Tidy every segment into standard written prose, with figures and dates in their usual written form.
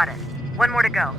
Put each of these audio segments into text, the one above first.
Got it. One more to go.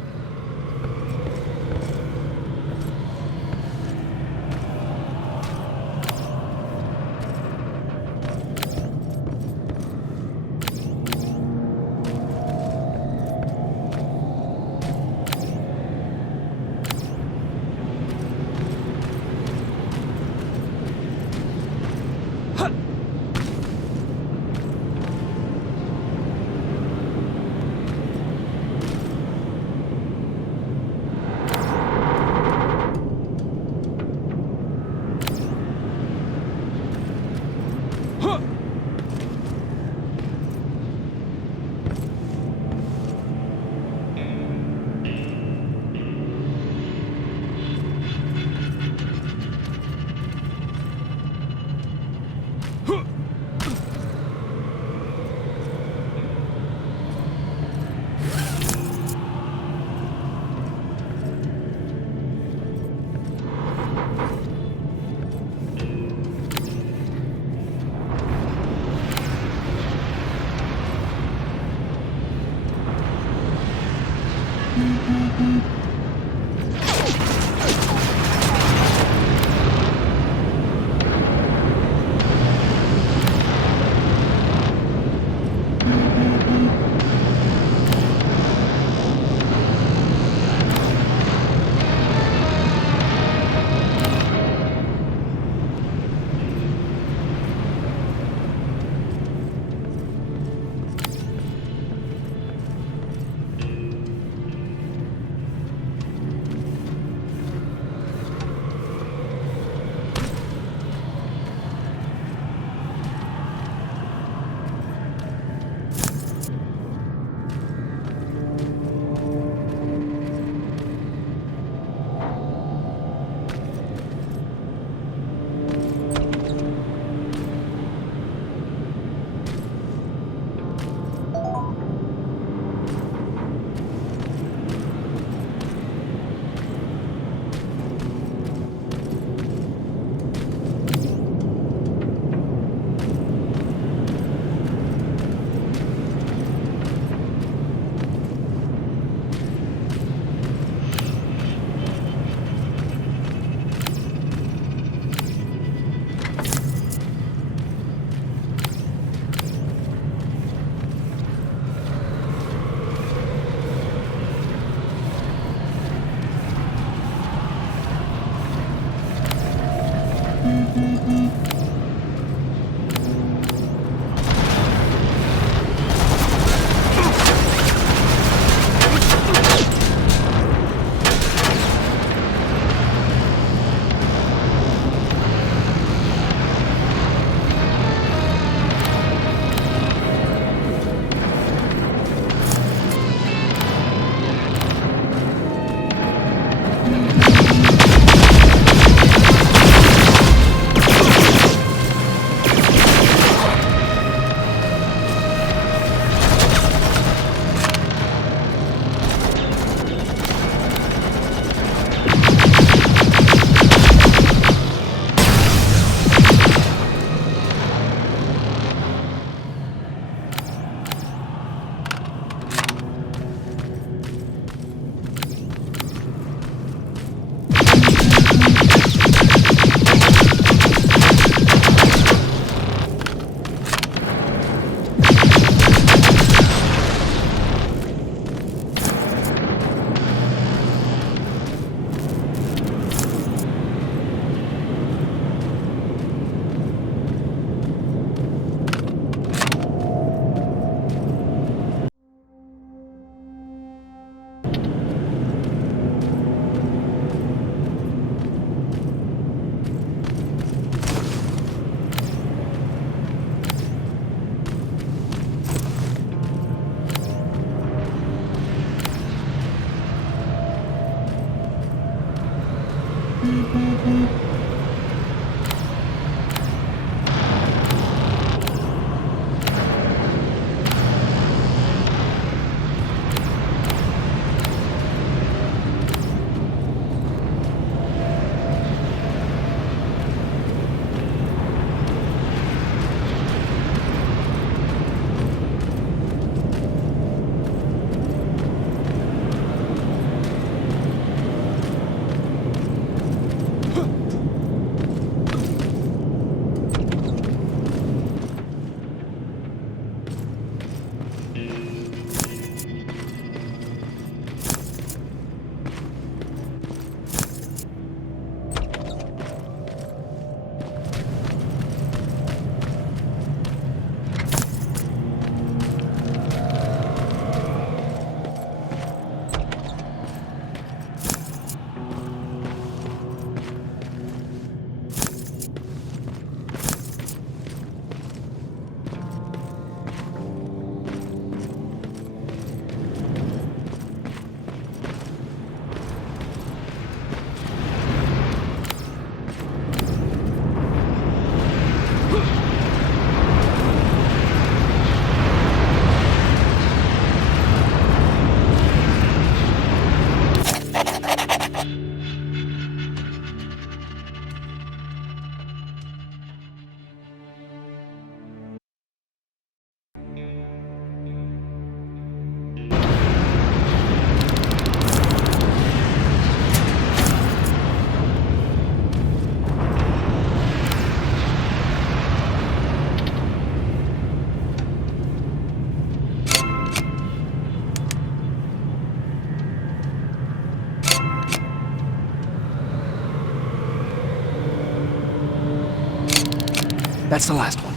That's the last one.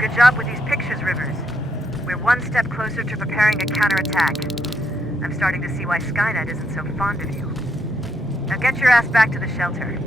Good job with these pictures, Rivers. We're one step closer to preparing a counterattack. I'm starting to see why Skynet isn't so fond of you. Now get your ass back to the shelter.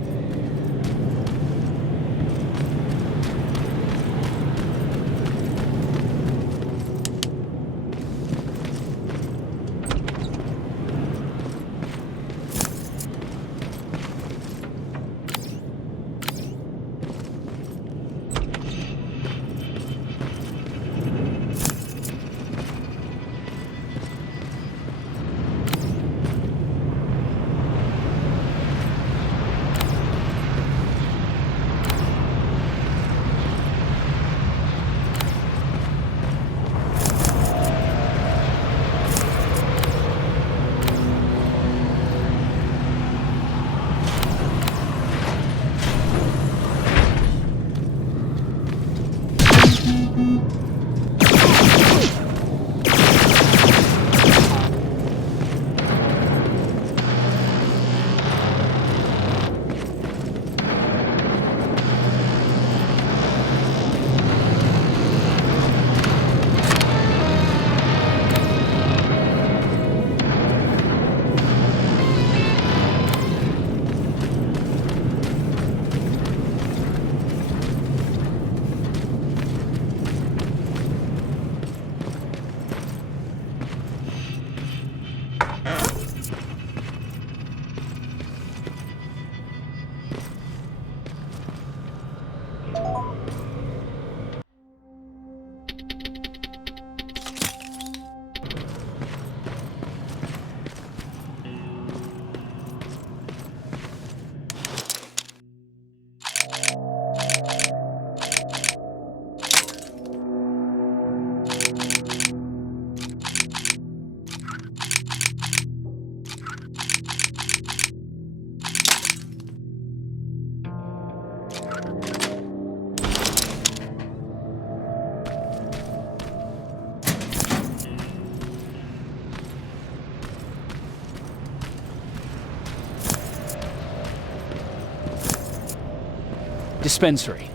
Dispensary.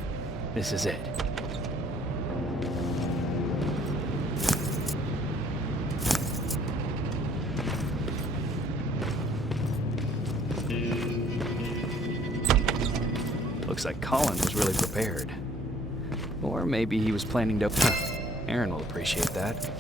This is it. Looks like Colin was really prepared. Or maybe he was planning to... Aaron will appreciate that.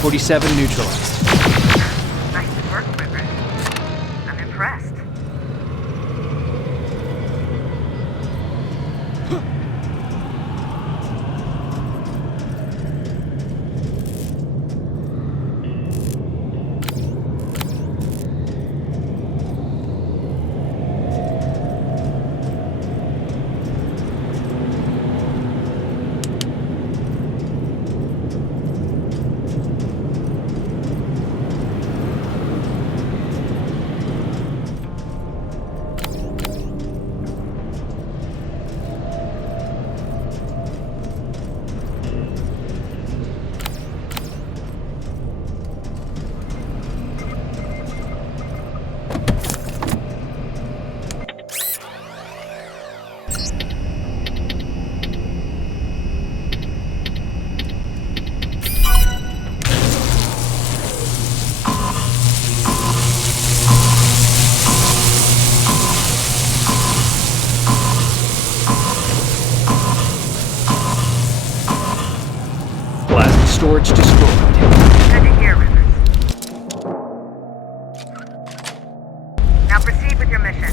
T-47 neutralized. Nice work, River. I'm impressed. storage destroyed. Good to hear, Rivers. Now proceed with your mission.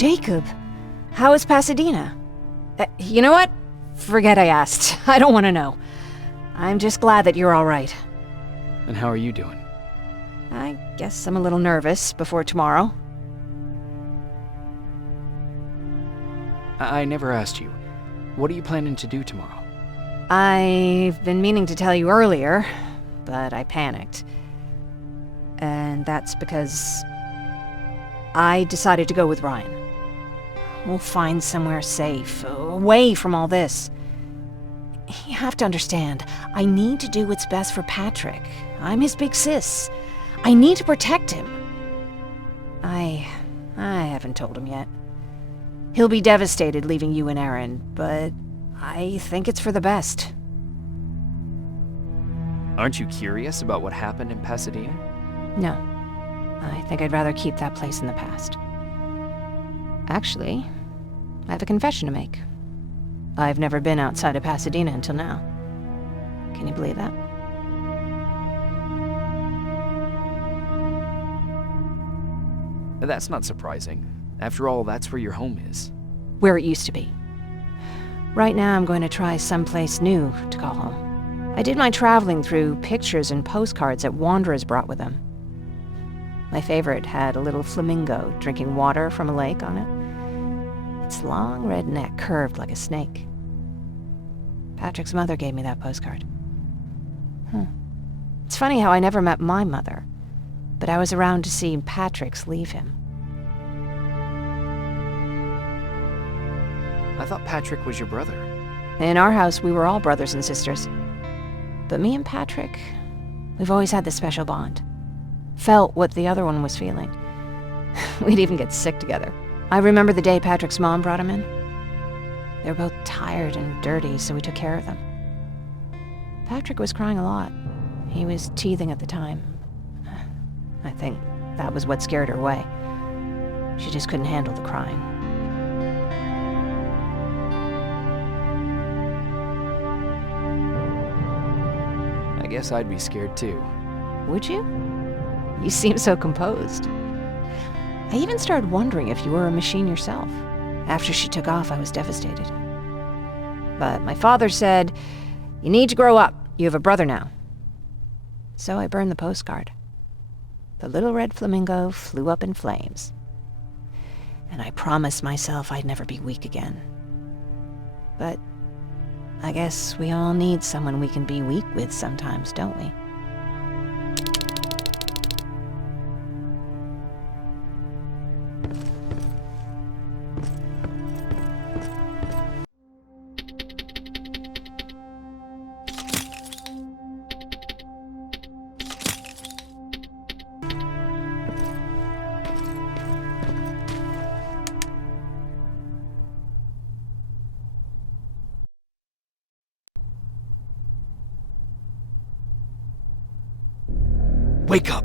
Jacob, how is Pasadena? You know what? Forget I asked. I don't want to know. I'm just glad that you're all right. And how are you doing? I guess I'm a little nervous before tomorrow. I never asked you. What are you planning to do tomorrow? I've been meaning to tell you earlier, but I panicked. And that's because I decided to go with Ryan. We'll find somewhere safe, away from all this. You have to understand, I need to do what's best for Patrick. I'm his big sis. I need to protect him. I haven't told him yet. He'll be devastated leaving you and Aaron, but I think it's for the best. Aren't you curious about what happened in Pasadena? No. I think I'd rather keep that place in the past. Actually, I have a confession to make. I've never been outside of Pasadena until now. Can you believe that? That's not surprising. After all, that's where your home is. Where it used to be. Right now, I'm going to try someplace new to call home. I did my traveling through pictures and postcards that wanderers brought with them. My favorite had a little flamingo drinking water from a lake on it. Its long red neck curved like a snake. Patrick's mother gave me that postcard. It's funny how I never met my mother, but I was around to see Patrick's leave him. I thought Patrick was your brother. In our house, we were all brothers and sisters. But me and Patrick, we've always had this special bond. Felt what the other one was feeling. We'd even get sick together. I remember the day Patrick's mom brought him in. They were both tired and dirty, so we took care of them. Patrick was crying a lot. He was teething at the time. I think that was what scared her away. She just couldn't handle the crying. I guess I'd be scared too. Would you? You seem so composed. I even started wondering if you were a machine yourself. After she took off, I was devastated. But my father said, "You need to grow up. You have a brother now." So I burned the postcard. The little red flamingo flew up in flames. And I promised myself I'd never be weak again. But I guess we all need someone we can be weak with sometimes, don't we? Wake up!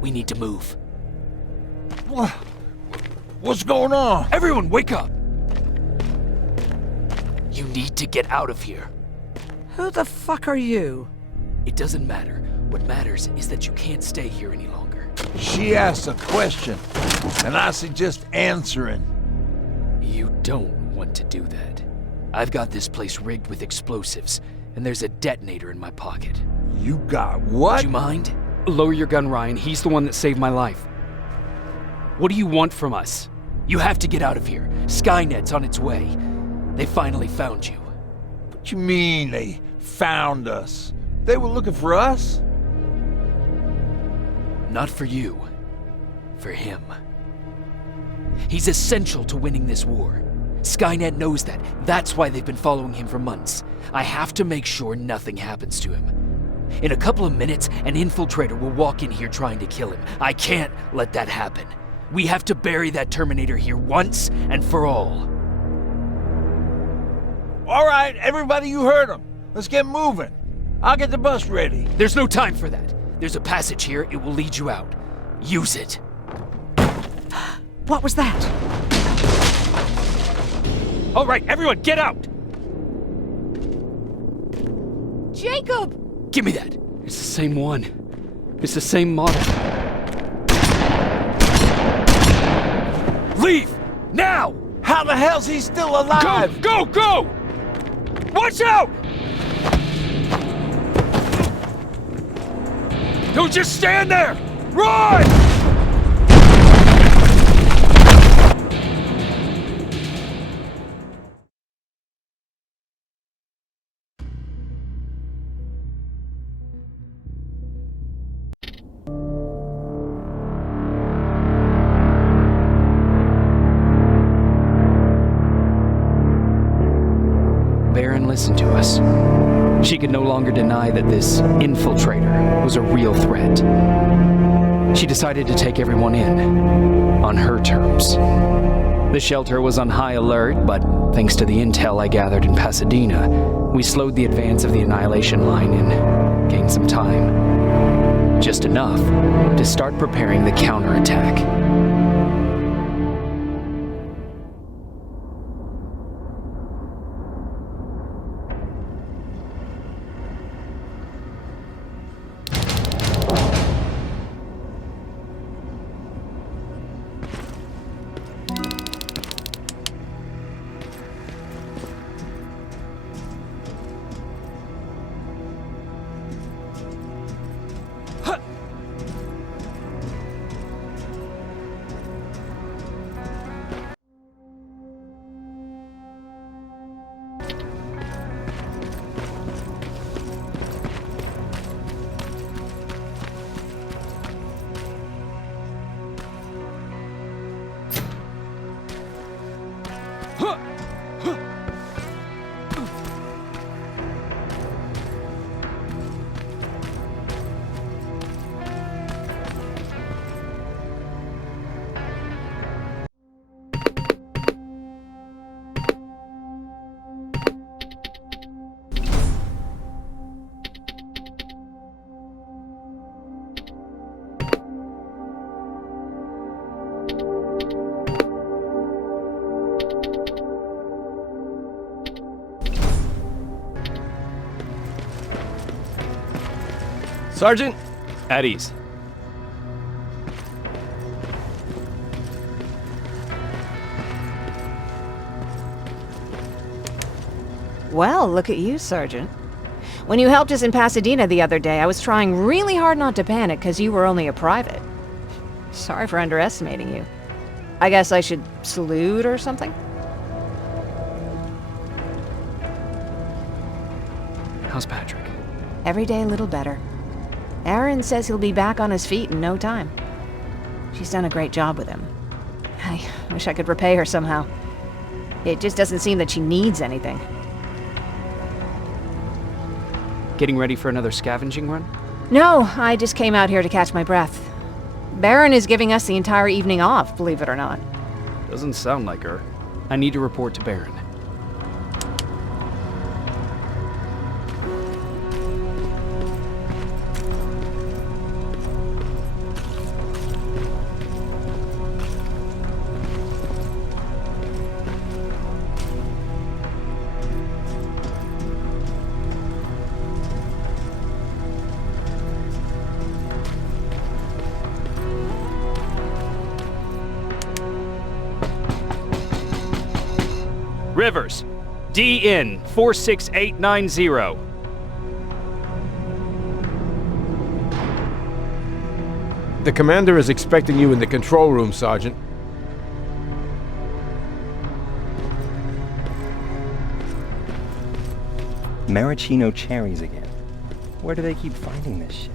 We need to move. What's going on? Everyone, wake up! You need to get out of here. Who the fuck are you? It doesn't matter. What matters is that you can't stay here any longer. She asked a question, and I suggest answering. You don't want to do that. I've got this place rigged with explosives, and there's a detonator in my pocket. You got what? Would you mind? Lower your gun, Ryan. He's the one that saved my life. What do you want from us? You have to get out of here. Skynet's on its way. They finally found you. What you mean they found us? They were looking for us? Not for you. For him. He's essential to winning this war. Skynet knows that. That's why they've been following him for months. I have to make sure nothing happens to him. In a couple of minutes, an infiltrator will walk in here trying to kill him. I can't let that happen. We have to bury that Terminator here once and for all. All right, everybody, you heard him. Let's get moving. I'll get the bus ready. There's no time for that. There's a passage here. It will lead you out. Use it. What was that? All right, everyone, get out! Jacob! Give me that. It's the same one. It's the same model. Leave! Now! How the hell's he still alive? Go! Go! Go! Watch out! Don't just stand there! Run! listen to us. She could no longer deny that this infiltrator was a real threat. She decided to take everyone in, on her terms. The shelter was on high alert, but thanks to the intel I gathered in Pasadena, we slowed the advance of the Annihilation Line and gained some time. Just enough to start preparing the counterattack. Sergeant? At ease. Well, look at you, Sergeant. When you helped us in Pasadena the other day, I was trying really hard not to panic because you were only a private. Sorry for underestimating you. I guess I should salute or something? How's Patrick? Every day a little better. Aaron says he'll be back on his feet in no time. She's done a great job with him. I wish I could repay her somehow. It just doesn't seem that she needs anything. Getting ready for another scavenging run? No, I just came out here to catch my breath. Baron is giving us the entire evening off, believe it or not. Doesn't sound like her. I need to report to Baron. Rivers, DN 46890. The commander is expecting you in the control room, Sergeant. Maraschino cherries again. Where do they keep finding this shit?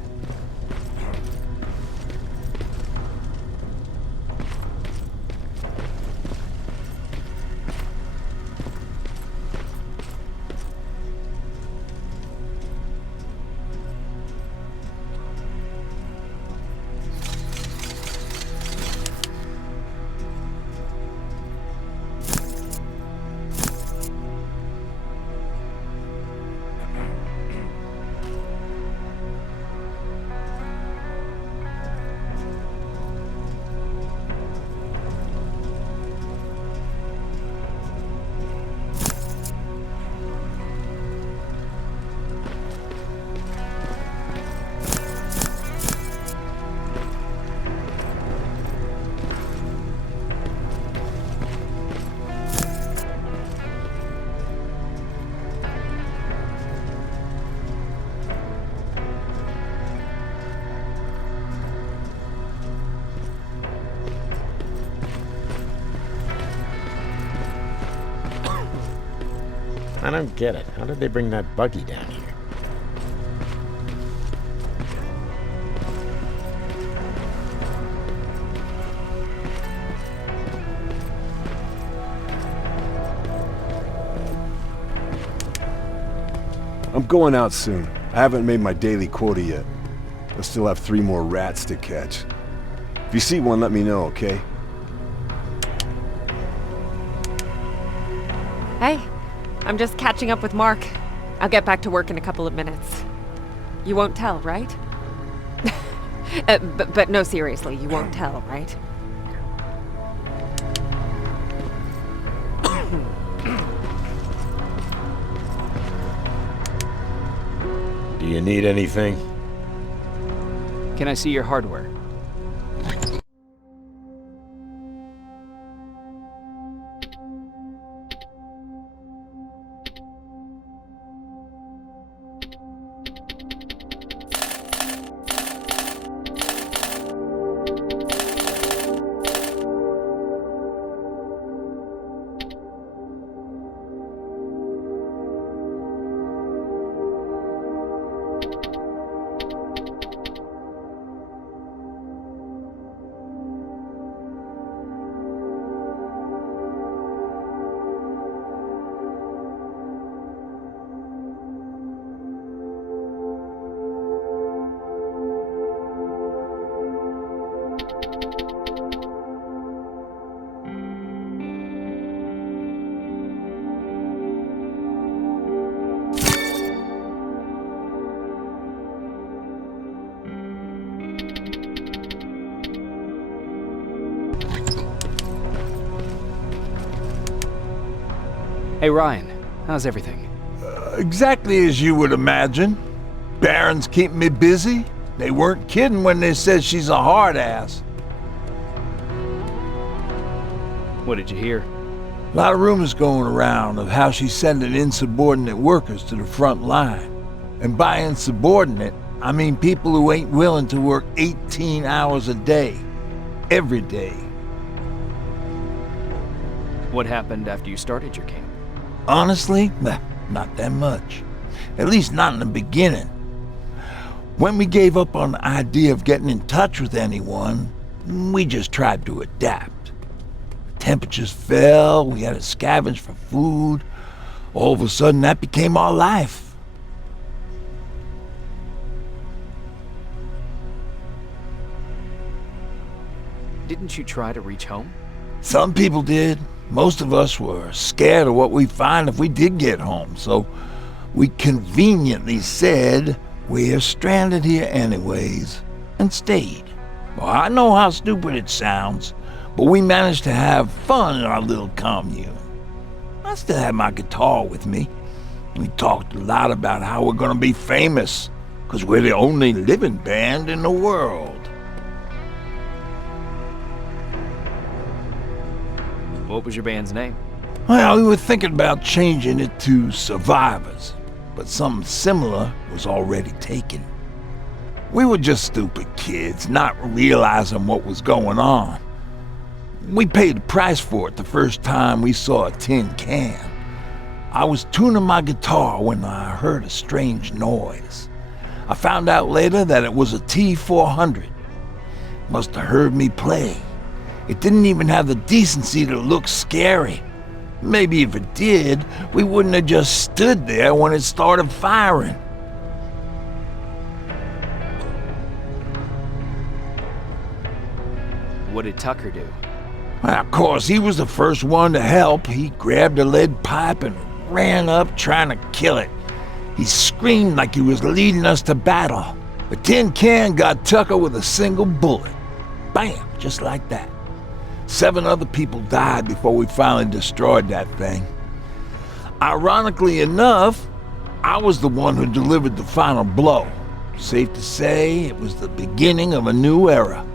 I don't get it. How did they bring that buggy down here? I'm going out soon. I haven't made my daily quota yet. I still have 3 more rats to catch. If you see one, let me know, okay? Hey, I'm just catching up with Mark. I'll get back to work in a couple of minutes. You won't tell, right? But no, seriously, you won't tell, right? Do you need anything? Can I see your hardware? Hey Ryan, how's everything? Exactly as you would imagine. Baron's keeping me busy. They weren't kidding when they said she's a hard ass. What did you hear? A lot of rumors going around of how she's sending insubordinate workers to the front line. And by insubordinate, I mean people who ain't willing to work 18 hours a day. Every day. What happened after you started your camp? Honestly, not that much. At least not in the beginning. When we gave up on the idea of getting in touch with anyone, we just tried to adapt. Temperatures fell, we had to scavenge for food. All of a sudden, that became our life. Didn't you try to reach home? Some people did. Most of us were scared of what we'd find if we did get home, so we conveniently said we're stranded here anyways, and stayed. Well, I know how stupid it sounds, but we managed to have fun in our little commune. I still have my guitar with me. We talked a lot about how we're gonna be famous, because we're the only living band in the world. What was your band's name? Well, we were thinking about changing it to Survivors, but something similar was already taken. We were just stupid kids, not realizing what was going on. We paid the price for it the first time we saw a tin can. I was tuning my guitar when I heard a strange noise. I found out later that it was a T-400. Must have heard me play. It didn't even have the decency to look scary. Maybe if it did, we wouldn't have just stood there when it started firing. What did Tucker do? Well, of course, he was the first one to help. He grabbed a lead pipe and ran up trying to kill it. He screamed like he was leading us to battle. The tin can got Tucker with a single bullet. Bam, just like that. 7 other people died before we finally destroyed that thing. Ironically enough, I was the one who delivered the final blow. Safe to say, it was the beginning of a new era.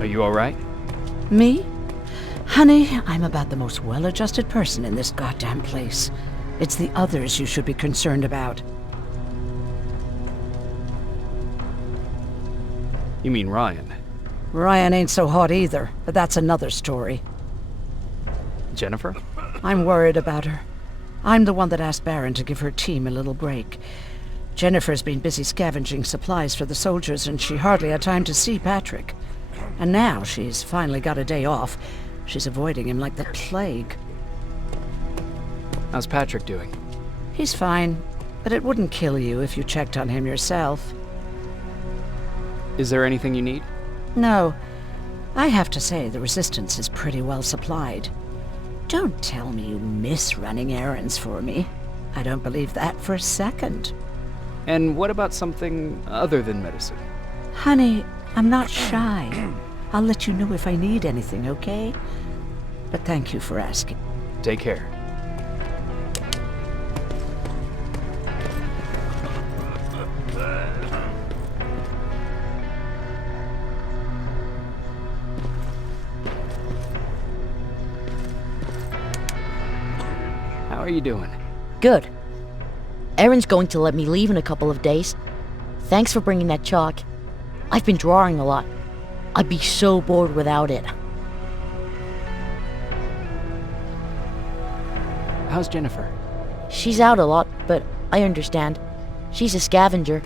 Are you alright? Me? Honey, I'm about the most well-adjusted person in this goddamn place. It's the others you should be concerned about. You mean Ryan? Ryan ain't so hot either, but that's another story. Jennifer? I'm worried about her. I'm the one that asked Baron to give her team a little break. Jennifer's been busy scavenging supplies for the soldiers, and she hardly had time to see Patrick. And now she's finally got a day off. She's avoiding him like the plague. How's Patrick doing? He's fine, but it wouldn't kill you if you checked on him yourself. Is there anything you need? No. I have to say the Resistance is pretty well supplied. Don't tell me you miss running errands for me. I don't believe that for a second. And what about something other than medicine? Honey, I'm not shy. I'll let you know if I need anything, okay? But thank you for asking. Take care. How are you doing? Good. Erin's going to let me leave in a couple of days. Thanks for bringing that chalk. I've been drawing a lot. I'd be so bored without it. How's Jennifer? She's out a lot, but I understand. She's a scavenger.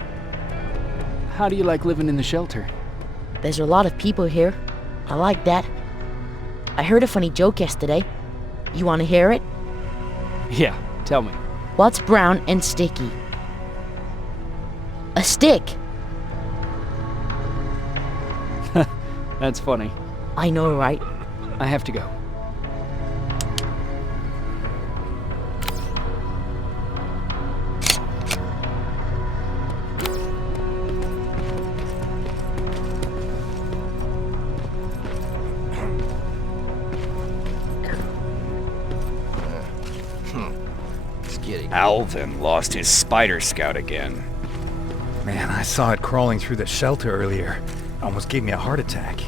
How do you like living in the shelter? There's a lot of people here. I like that. I heard a funny joke yesterday. You want to hear it? Yeah, tell me. What's brown and sticky? A stick. That's funny. I know, right? I have to go. Alvin lost his spider scout again. Man, I saw it crawling through the shelter earlier. Almost gave me a heart attack.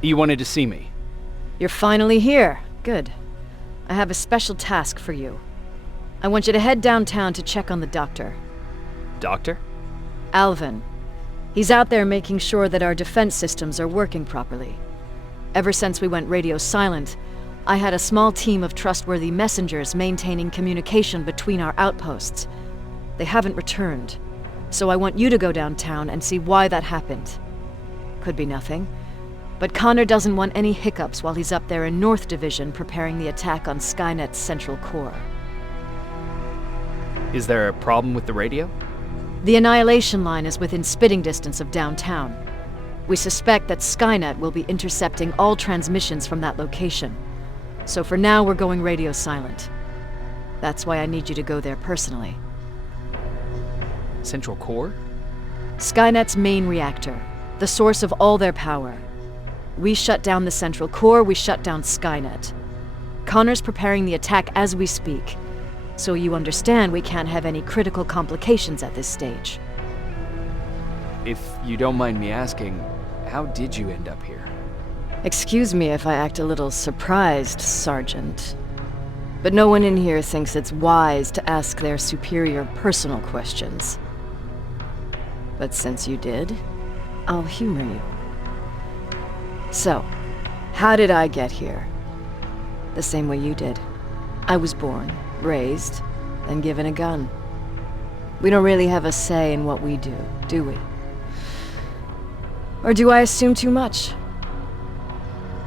You wanted to see me? You're finally here. Good. I have a special task for you. I want you to head downtown to check on the doctor. Doctor? Alvin. He's out there making sure that our defense systems are working properly. Ever since we went radio silent, I had a small team of trustworthy messengers maintaining communication between our outposts. They haven't returned, so I want you to go downtown and see why that happened. Could be nothing, but Connor doesn't want any hiccups while he's up there in North Division preparing the attack on Skynet's central core. Is there a problem with the radio? The Annihilation Line is within spitting distance of downtown. We suspect that Skynet will be intercepting all transmissions from that location. So for now, we're going radio silent. That's why I need you to go there personally. Central core? Skynet's main reactor, the source of all their power. We shut down the central core, we shut down Skynet. Connor's preparing the attack as we speak, so you understand we can't have any critical complications at this stage. If you don't mind me asking, how did you end up here? Excuse me if I act a little surprised, Sergeant. But no one in here thinks it's wise to ask their superior personal questions. But since you did, I'll humor you. So, how did I get here? The same way you did. I was born, raised, and given a gun. We don't really have a say in what we do we? Or do I assume too much?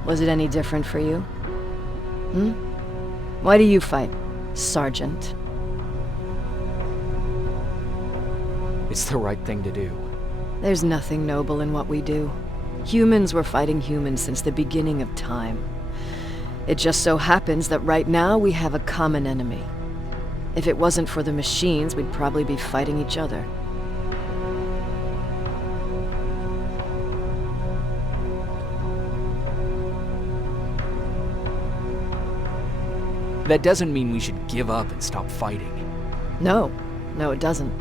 Was it any different for you? Why do you fight, Sergeant? It's the right thing to do. There's nothing noble in what we do. Humans were fighting humans since the beginning of time. It just so happens that right now we have a common enemy. If it wasn't for the machines, we'd probably be fighting each other. That doesn't mean we should give up and stop fighting. No, it doesn't.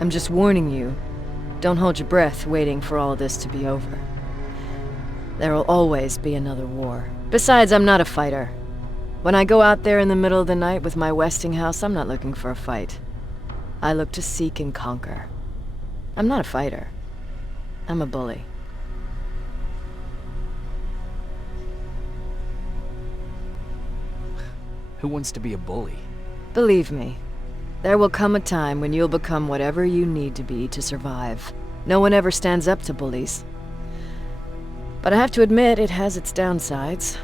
I'm just warning you. Don't hold your breath waiting for all this to be over. There will always be another war. Besides, I'm not a fighter. When I go out there in the middle of the night with my Westinghouse, I'm not looking for a fight. I look to seek and conquer. I'm not a fighter. I'm a bully. Who wants to be a bully? Believe me, there will come a time when you'll become whatever you need to be to survive. No one ever stands up to bullies. But I have to admit, it has its downsides.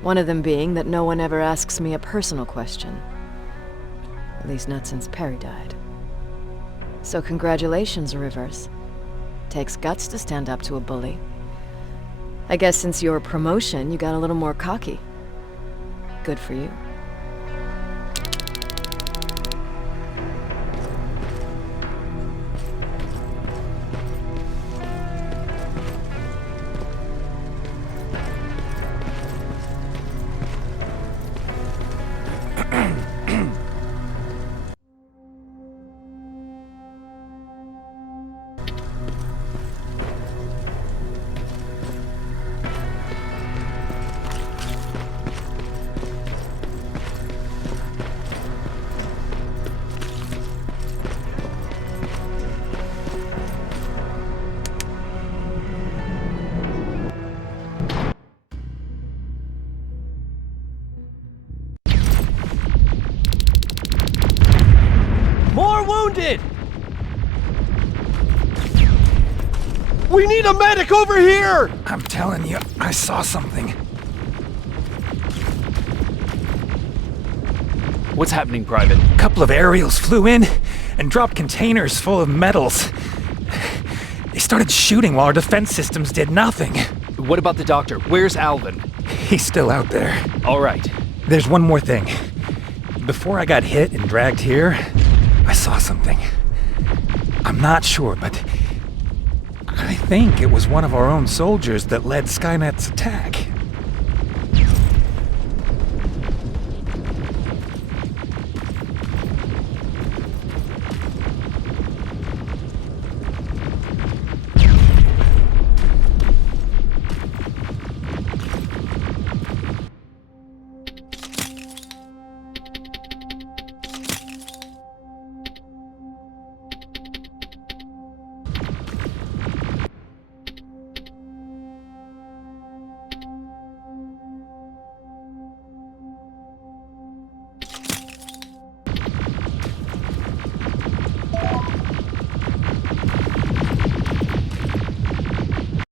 One of them being that no one ever asks me a personal question. At least not since Perry died. So congratulations, Rivers. Takes guts to stand up to a bully. I guess since your promotion, you got a little more cocky. Good for you. Wounded! We need a medic over here! I'm telling you, I saw something. What's happening, Private? A couple of aerials flew in and dropped containers full of metals. They started shooting while our defense systems did nothing. What about the doctor? Where's Alvin? He's still out there. All right. There's one more thing. Before I got hit and dragged here, I saw something. I'm not sure, but I think it was one of our own soldiers that led Skynet's attack.